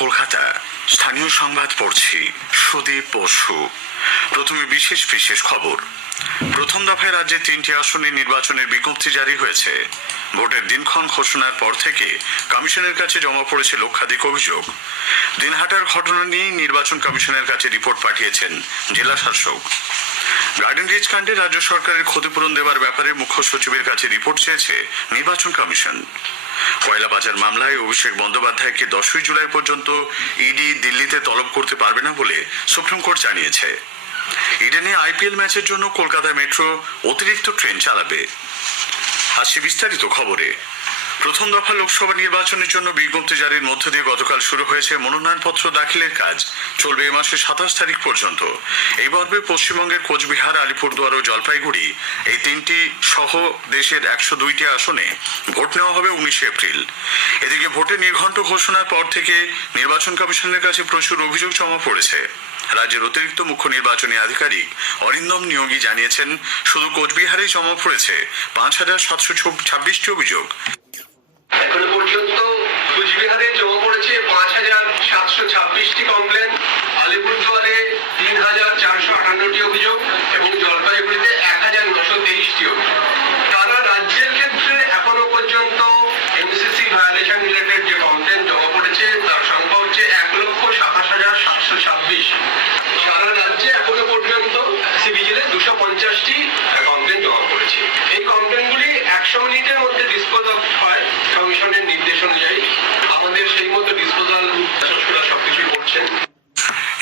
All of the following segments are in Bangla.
কলকাতা। স্থানীয় সংবাদ পড়ছি সুদীপ বসু। প্রথমে বিশেষ বিশেষ খবর। প্রথম দফায় রাজ্যে 3টি আসনে নির্বাচনের বিজ্ঞপ্তি জারি হয়েছে। ভোটের দিনক্ষণ ঘোষণার পর থেকে কমিশনের কাছে জমা পড়েছে লক্ষাধিক অভিযোগ। দিনহাটার ঘটনা নিয়ে নির্বাচন কমিশনের কাছে রিপোর্ট পাঠিয়েছেন জেলা শাসক। গার্ডেন রিচ কাণ্ডে রাজ্য সরকারের ক্ষতিপূরণ দেওয়ার ব্যাপারে মুখ্য সচিবের কাছে রিপোর্ট চেয়েছে নির্বাচন কমিশন। কয়লা বাজার মামলায় অভিষেক বন্দ্যোপাধ্যায়কে 10ই জুলাই পর্যন্ত ইডি দিল্লিতে তলব করতে পারবে না বলে সুপ্রিম কোর্ট জানিয়েছে। ইডেনে আইপিএল ম্যাচের জন্য কলকাতা মেট্রো অতিরিক্ত ট্রেন চালাবে। আসছি বিস্তারিত খবরে। প্রথম দফা লোকসভা নির্বাচনের জন্য বিজ্ঞপ্তি জারির মধ্য দিয়ে গতকাল শুরু হয়েছে মনোনয়নপত্র দাখিলের কাজ। চলবে এ মাসের 27 তারিখ পর্যন্ত। এই পর্বে পশ্চিমবঙ্গের কোচবিহার, আলিপুরদুয়ার ও জলপাইগুড়ি এই 3টি সহ দেশের 102টি আসনে ভোট নেওয়া হবে 19 এপ্রিল। এদিকে ভোটের নির্ঘণ্ট ঘোষণার পর থেকে নির্বাচন কমিশনের কাছে প্রচুর অভিযোগ জমা পড়েছে। রাজ্যের অতিরিক্ত মুখ্য নির্বাচনী আধিকারিক অরিন্দম নিয়োগী জানিয়েছেন, শুধু কোচবিহারেই জমা পড়েছে 5726টি অভিযোগ। এখনো পর্যন্ত কুচবিহারে জমা পড়েছে 5726টি কমপ্লেন, আলিপুরদুয়ারে 3458টি অভিযোগ এবং জলপাইগুড়িতে 1923টি অভিযোগ। সারা রাজ্যের ক্ষেত্রে এখনো পর্যন্ত এমসিসি ভায়োলেশন রিলেটেড যে কমপ্লেন জমা পড়েছে তার সংখ্যা হচ্ছে 1,27,726। সারা রাজ্যে এখনো পর্যন্ত সিভিজিলে 250টি কমপ্লেন জমা পড়েছে। এই কমপ্লেনগুলি 100 মিনিটের মধ্যে ডিসপোজ হয় কমিশনের নির্দেশ অনুযায়ী। আমাদের সেই মতো ডিসপোজাল সবকিছু করছেন।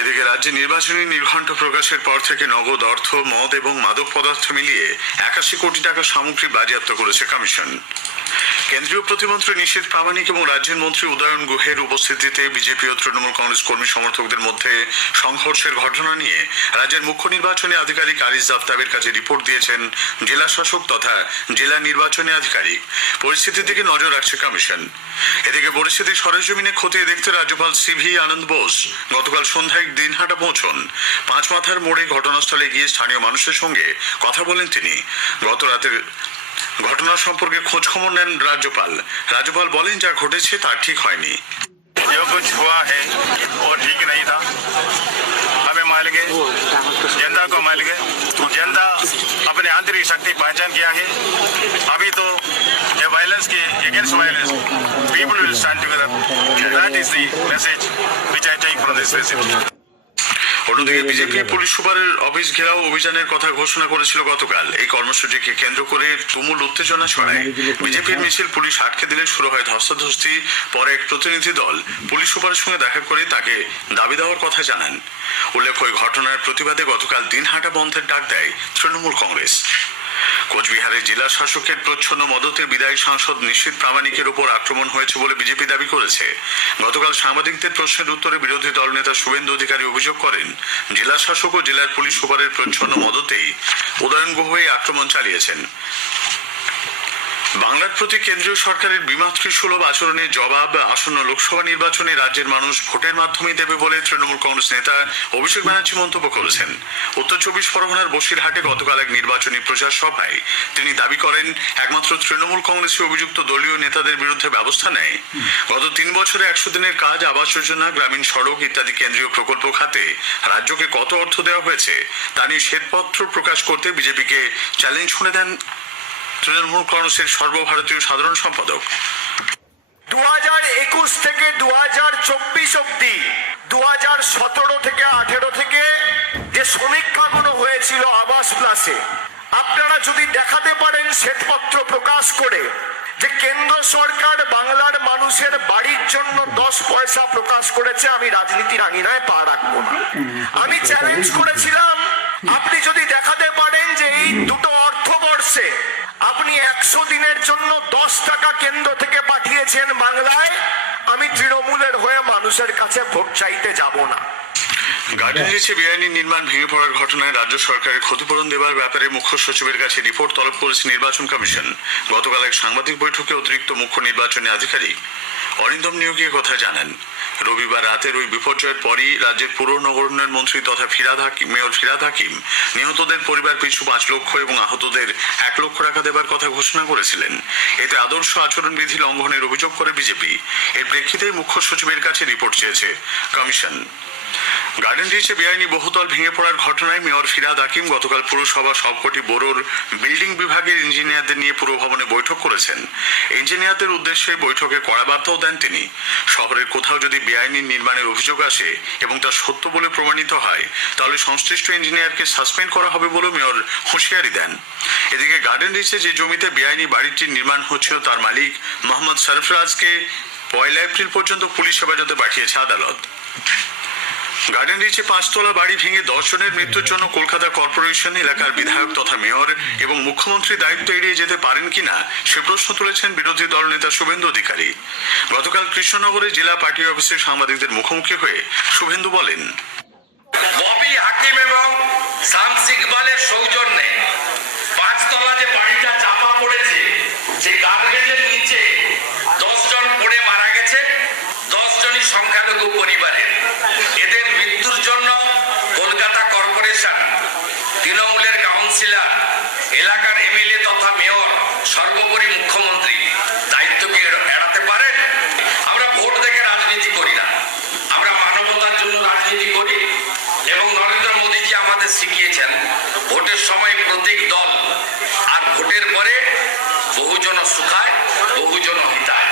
এদিকে রাজ্যে নির্বাচনী নির্ঘণ্ট প্রকাশের পর থেকে নগদ অর্থ, মদ এবং মাদক পদার্থ মিলিয়ে 81 কোটি টাকা সামগ্রী বাজেয়াপ্ত করেছে কমিশন। কেন্দ্রীয় প্রতিমন্ত্রী নিশীথ প্রামাণিক এবং রাজ্যের মন্ত্রী উদয়ন গুহের উপস্থিতিতে বিজেপি ও তৃণমূল কংগ্রেস কর্মী সমর্থকদের মধ্যে সংঘর্ষের ঘটনা নিয়ে রাজ্যের মুখ্য নির্বাচনী আধিকারিক আরিজ আফতাবের কাছে রিপোর্ট দিয়েছেন জেলা শাসক তথা জেলা নির্বাচনী আধিকারিক। পরিস্থিতির দিকে নজর রাখছে কমিশন। এদিকে পরিস্থিতি সরেজমিনে খতিয়ে দেখতে রাজ্যপাল সিভি আনন্দ বোস গতকাল সন্ধ্যায় দিনহাটা পৌঁছন। পাঁচ মাথার মোড়ে ঘটনাস্থলে গিয়ে স্থানীয় মানুষের সঙ্গে কথা বলেন তিনি। গত রাতের ঘটনা সম্পর্কে খোঁজ খবর নেন রাজ্যপাল বলেন, যা ঘটেছে তা ঠিক হয়নি। जो कुछ हुआ है वो ठीक नहीं था। हमें मान गए, जनता को मान गए, जनता अपने आंतरिक शक्ति पहचान किया है। अभी तो ये वायलेंस के against violence people will stand together. That is the message which I take from this visit. অন্যদিকে বিজেপি পুলিশ সুপারের অফিস ঘেরাও অভিযানের কথা ঘোষণা করেছিল গতকাল। এই কর্মসূচিকে কেন্দ্র করে তুমুল উত্তেজনা ছড়ায়। বিজেপির মিছিল পুলিশ আটকে দিলে শুরু হয় ধস্তাধস্তি। পরে এক প্রতিনিধি দল পুলিশ সুপারের সঙ্গে দেখা করে তাকে দাবি দেওয়ার কথা জানান। উল্লেখ্য, ওই ঘটনার প্রতিবাদে গতকাল দিনহাটা বন্ধের ডাক দেয় তৃণমূল কংগ্রেস। কোচবিহারের জেলা শাসকের প্রচ্ছন্ন মদতে বিধায়ক সাংসদ নিশীথ প্রামাণিকের উপর আক্রমণ হয়েছে বলে বিজেপি দাবি করেছে। গতকাল সাংবাদিকদের প্রশ্নের উত্তরে বিরোধী দলনেতা শুভেন্দু অধিকারী অভিযোগ করেন, জেলা শাসক ও জেলার পুলিশ সুপারের প্রচ্ছন্ন মদতেই উদয়ন গুহ আক্রমণ চালিয়েছেন। বাংলার প্রতি কেন্দ্রীয় সরকারের বিমাতৃসুলভ আচরণের জবাব আসন্ন লোকসভা নির্বাচনে রাজ্যের মানুষ ভোটের মাধ্যমেই দেবে বলে তৃণমূল কংগ্রেস নেতা অভিষেক ব্যানার্জি মন্তব্য করেছেন। উত্তর 24 পরগনার বসিরহাটে গতকাল এক নির্বাচনী প্রচার সভায় তিনি দাবি করেন, একমাত্র তৃণমূল কংগ্রেসই অভিযুক্ত দলীয় নেতাদের বিরুদ্ধে ব্যবস্থা নেয়। গত 3 বছরে 100 দিনের কাজ, আবাস যোজনা, গ্রামীণ সড়ক ইত্যাদি কেন্দ্রীয় প্রকল্প খাতে রাজ্যকে কত অর্থ দেওয়া হয়েছে তা নিয়ে শ্বেতপত্র প্রকাশ করতে বিজেপিকে চ্যালেঞ্জ ছুঁড়ে দেন তৃণমূল কংগ্রেসের সর্বভারতীয় সাধারণ সম্পাদক। 2021 থেকে 2024 অব্দি 2017 থেকে 18 থেকে যে সমীক্ষাগুলো হয়েছিল আবাস প্লাসে, আপনারা যদি দেখাতে পারেন শ্বেতপত্র প্রকাশ করে যে কেন্দ্র সরকার বাংলার মানুষের বাড়ির জন্য 10 পয়সা প্রকাশ করেছে, আমি রাজনীতির আঙিনায় পা রাখবো না। আমি চ্যালেঞ্জ করেছিলাম, আপনি যদি দেখাতে পারেন যে এই দুটো অর্থবর্ষে আপনি 100 দিনের জন্য 10 টাকা কেন্দ্র থেকে পাঠিয়েছেন বাংলায়, আমি তৃণমূলের হয়ে মানুষের কাছে ভোট চাইতে যাব না। গার্ডেন রিচে বেআইনি নির্মাণ ভেঙে পড়ার ঘটনায় রাজ্য সরকারের ক্ষতিপূরণ দেওয়ার ব্যাপারে মুখ্য সচিবের কাছে রিপোর্ট তলব করেছে নির্বাচন কমিশন। গতকাল এক সাংবাদিক বৈঠকে অতিরিক্ত মুখ্য নির্বাচনী আধিকারিক অরিন্দম নিয়োগী কথা জানান। রবিবার রাতের ওই বিপর্যয়ের পরই রাজ্যের পুর নগর উন্নয়ন মন্ত্রী তথা মেয়র ফিরহাদ হাকিম নিহতদের পরিবার পিছু 5 লক্ষ এবং আহতদের 1 লক্ষ টাকা দেবার কথা ঘোষণা করেছিলেন। এতে আদর্শ আচরণবিধি লঙ্ঘনের অভিযোগ করে বিজেপি। এর প্রেক্ষিতে মুখ্য সচিবের কাছে রিপোর্ট চেয়েছে কমিশন। গার্ডেন রিচে বেআইনি বহুতল ভেঙে পড়ার ঘটনায় মেয়র ফিরহাদ হাকিম গতকাল পুরসভা সবকটি বোরোর বিল্ডিং বিভাগের ইঞ্জিনিয়ারদের নিয়ে পুর ভবনে বৈঠক করেছেন। ইঞ্জিনিয়ারদের উদ্দেশ্যে বৈঠকে কড়া বার্তাও দেন তিনি। শহরের কোথাও যদি বেআইনি নির্মাণের অভিযোগ আসে এবং তা সত্য বলে প্রমাণিত হয় তাহলে সংশ্লিষ্ট ইঞ্জিনিয়ারকে সাসপেন্ড করা হবে বলে মেয়র হুঁশিয়ারি দেন। এদিকে গার্ডেন রিচে যে জমিতে বেআইনি বাড়িটির নির্মাণ হচ্ছিল তার মালিক মোহাম্মদ সরফরাজকে 1 এপ্রিল পর্যন্ত পুলিশ হেফাজতে পাঠিয়েছে আদালত। গার্ডেন রিচে 5 তলা বাড়ি ভেঙে 10 জনের মৃত্যুর জন্য কলকাতা কর্পোরেশন এলাকার বিধায়ক তথা মেয়র এবং মুখ্যমন্ত্রী দায়িত্ব এড়িয়ে যেতে পারেন কিনা সে প্রশ্ন তুলেছেন বিরোধী দল নেতা শুভেন্দু অধিকারী। গতকাল কৃষ্ণনগরে জেলা পার্টি অফিসে সাংবাদিকদের মুখোমুখি হয়ে শুভেন্দু বলেন, ববি হাকিম এবং শামস ইকবালের সৌজন্যে 5 তলা যে বাড়িটা চাপা পড়েছে, যে গার্ডরেলের নিচে 10 জন পড়ে মারা গেছে, 10 জনই সংখ্যালঘু পরিবারের। এদের মৃত্যুর জন্য কলকাতা কর্পোরেশন, তৃণমূলের কাউন্সিলর, এলাকার এমএলএ তথা মেয়র, সর্বোপরি মুখ্যমন্ত্রী দায়িত্বকে এড়াতে পারেন? আমরা ভোট দেখে রাজনীতি করি না, আমরা মানবতার জন্য রাজনীতি করি। এবং নরেন্দ্র মোদীজি আমাদের শিখিয়েছেন ভোটের সময় প্রতীক দল, আর ভোটের পরে বহুজন সুখায় বহুজন হিতায়।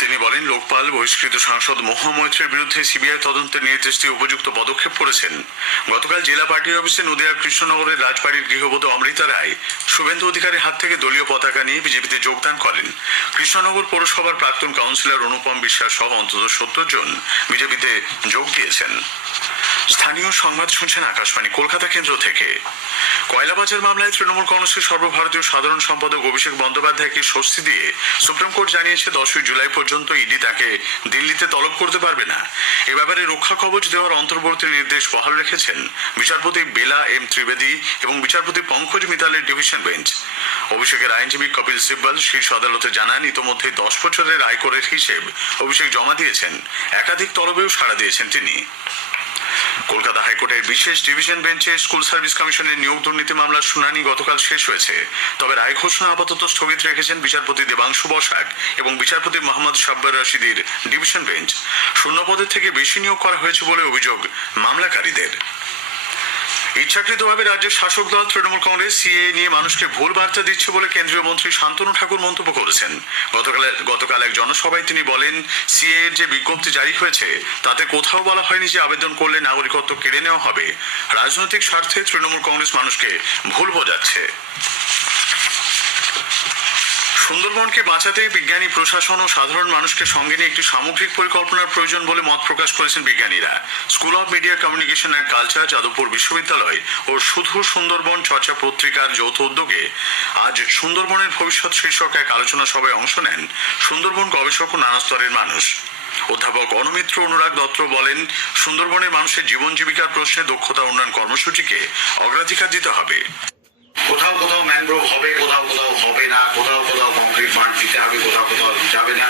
তিনি বলেন, লোকপাল বহিষ্কৃত সাংসদ মহুয়া মৈত্রের বিরুদ্ধে সিবিআই তদন্তের নির্দেশ দিয়ে উপযুক্ত পদক্ষেপ করেছেন। গতকাল জেলা পার্টি অফিসে নদিয়ার কৃষ্ণনগরের রাজবাড়ির গৃহবধূ অমৃতা রায় শুভেন্দু অধিকারীর হাত থেকে দলীয় পতাকা নিয়ে বিজেপিতে যোগদান করেন। কৃষ্ণনগর পৌরসভার প্রাক্তন কাউন্সিলর অনুপম বিশ্বাস সহ অন্তত 70 জন বিজেপিতে যোগ দিয়েছেন। স্থানীয় সংবাদ শুনছেন আকাশবাণী কলকাতা কেন্দ্র থেকে। কয়লাবাজার মামলায় তৃণমূল কংগ্রেসের সর্বভারতীয় সাধারণ সম্পাদক অভিষেক বন্দ্যোপাধ্যায়কে স্বস্তি দিয়ে সুপ্রিম কোর্ট জানিয়েছে 10 জুলাই পর্যন্ত ইডি তাকে দিল্লিতে তলব করতে পারবে না। এ ব্যাপারে রক্ষা কবচ দেওয়ার অন্তর্বর্তী নির্দেশ বহাল রেখেছেন বিচারপতি বেলা এম ত্রিবেদী এবং বিচারপতি পঙ্কজ মিতালের ডিভিশন বেঞ্চ। অভিষেকের আইনজীবী কপিল সিব্বল শীর্ষ আদালতে জানান, ইতোমধ্যে 10 বছরের আয়করের হিসেব অভিষেক জমা দিয়েছেন। একাধিক তলবেও সাড়া দিয়েছেন তিনি। কলকাতা হাইকোর্টের বিশেষ ডিভিশন বেঞ্চে স্কুল সার্ভিস কমিশনের নিয়োগ দুর্নীতি মামলার শুনানি গতকাল শেষ হয়েছে। তবে রায় ঘোষণা আপাতত স্থগিত রেখেছেন বিচারপতি দেবাংশু বসাক এবং বিচারপতি মোহাম্মদ সাব্বার রশিদের ডিভিশন বেঞ্চ। শূন্য পদের থেকে বেশি নিয়োগ করা হয়েছে বলে অভিযোগ মামলাকারীদের। ইচ্ছাকৃতভাবে রাজ্যের শাসক দল তৃণমূল কংগ্রেস সিএএ নিয়ে মানুষকে ভুল বার্তা দিচ্ছে বলে কেন্দ্রীয় মন্ত্রী শান্তনু ঠাকুর মন্তব্য করেছেন। গতকাল এক জনসভায় তিনি বলেন, সিএএর যে বিজ্ঞপ্তি জারি হয়েছে তাতে কোথাও বলা হয়নি যে আবেদন করলে নাগরিকত্ব কেড়ে নেওয়া হবে। রাজনৈতিক স্বার্থে তৃণমূল কংগ্রেস মানুষকে ভুল বোঝাচ্ছে। সুন্দরবনকে বাঁচাতেই বিজ্ঞানী, প্রশাসন ও সাধারণ মানুষকে সঙ্গে নিয়ে একটি সামগ্রিক পরিকল্পনার প্রয়োজন বলে মত প্রকাশ করেছেন বিজ্ঞানীরা। School of media communication and culture, Jadavpur বিশ্ববিদ্যালয় ও শুধু সুন্দরবন চর্চা পত্রিকার যৌথ উদ্যোগে আজ সুন্দরবনের ভবিষ্যৎ শীর্ষক এক আলোচনা সভায় অংশ নেন সুন্দরবন গবেষক ও নানা স্তরের মানুষ। অধ্যাপক অনুমিত্র অনুরাগ দত্ত বলেন, সুন্দরবনের মানুষের জীবন জীবিকার প্রশ্নে দক্ষতা উন্নয়ন কর্মসূচিকে অগ্রাধিকার দিতে হবে। কোথাও কোথাও ম্যানগ্রোভ হবে, কোথাও কোথাও হবে না, কোথাও কোথাও কংক্রিট বাঁধ দিতে হবে, কোথাও কোথাও যাবে না।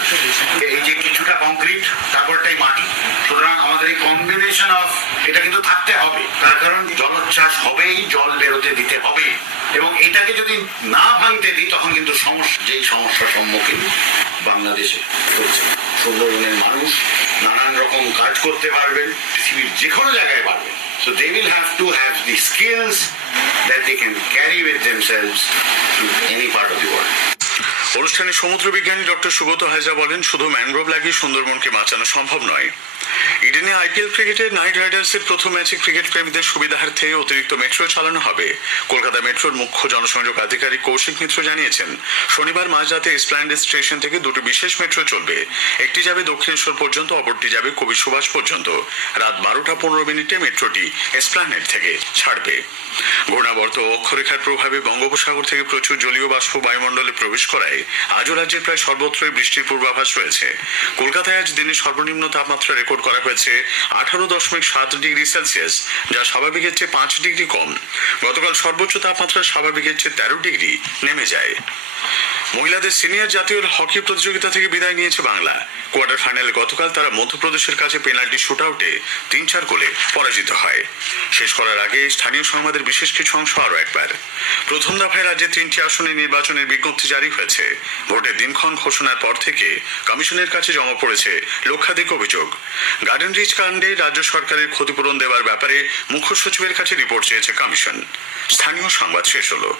এই যে কিছুটা কংক্রিট তারপরটাই মাটি, সুতরাং আমাদের এই কম্বিনেশন অফ এটা কিন্তু থাকতে হবে। তার কারণ জলোচ্ছ্বাস হবেই, জল বেরোতে দিতে হবে, এবং এটাকে যদি না ভাঙতে দিই তখন কিন্তু যেই সমস্যার সম্মুখীন বাংলাদেশে হচ্ছে। সুন্দরবনের মানুষ নানান রকম কাজ করতে পারবেন, পৃথিবীর যে কোনো জায়গায় পারবেন। So they will have to have the skills that they can carry with themselves to any part of the world. অনুষ্ঠানে সমুদ্র বিজ্ঞানী ডক্টর সুগত হাজরা বলেন, শুধু ম্যানগ্রোভ লাগিয়ে সুন্দরবনকে বাঁচানো সম্ভব নয়। ইডেনে আইপিএল ক্রিকেটে নাইট রাইডার্সের প্রথম ম্যাচে ক্রিকেট প্রেমীদের সুবিধার্থে অতিরিক্ত মেট্রো চালানো হবে। কলকাতা মেট্রোর মুখ্য জনসংযোগ আধিকারিক কৌশিক মিত্র জানিয়েছেন, শনিবার মাঝরাতে এসপ্ল্যানেড স্টেশন থেকে 2টি বিশেষ মেট্রো চলবে। একটি যাবে দক্ষিণেশ্বর পর্যন্ত, অপরটি যাবে কবি সুভাষ পর্যন্ত। রাত 12:15 মেট্রোটি এসপ্ল্যানেড থেকে ছাড়বে। ঘূর্ণাবর্ত অক্ষরেখার প্রভাবে বঙ্গোপসাগর থেকে প্রচুর জলীয় বাষ্প বায়ুমণ্ডলে প্রবেশ করায় আজও রাজ্যের প্রায় সর্বত্রই বৃষ্টির পূর্বাভাস রয়েছে। কলকাতায় আজ দিনের সর্বনিম্ন তাপমাত্রা রেকর্ড করা হয়েছে 18.7 ডিগ্রি সেলসিয়াস, যা স্বাভাবিকের চেয়ে 5 ডিগ্রি কম। গতকাল সর্বোচ্চ তাপমাত্রা স্বাভাবিকের চেয়ে 13 ডিগ্রি নেমে যায়। মহিলাদের সিনিয়র জাতীয় হকি প্রতিযোগিতা থেকে বিদায় নিয়েছে বাংলা। কোয়ার্টার ফাইনালে গতকাল তারা মধ্যপ্রদেশের কাছে পেনাল্টি শুটআউটে 3-4 গোলে পরাজিত হয়। শেষ করার আগে স্থানীয় সংবাদের বিশেষ কিছু অংশ আরও একবার। প্রথম দফায় রাজ্যে 3টি আসনে নির্বাচনের বিজ্ঞপ্তি জারি হয়েছে। ভোটের দিনক্ষণ ঘোষণার পর থেকে কমিশনের কাছে জমা পড়েছে লক্ষাধিক অভিযোগ। গার্ডেন রিচ কাণ্ডে রাজ্য সরকারের ক্ষতিপূরণ দেওয়ার ব্যাপারে মুখ্য সচিবের কাছে রিপোর্ট চেয়েছে কমিশন। স্থানীয় সংবাদ শেষ হলো।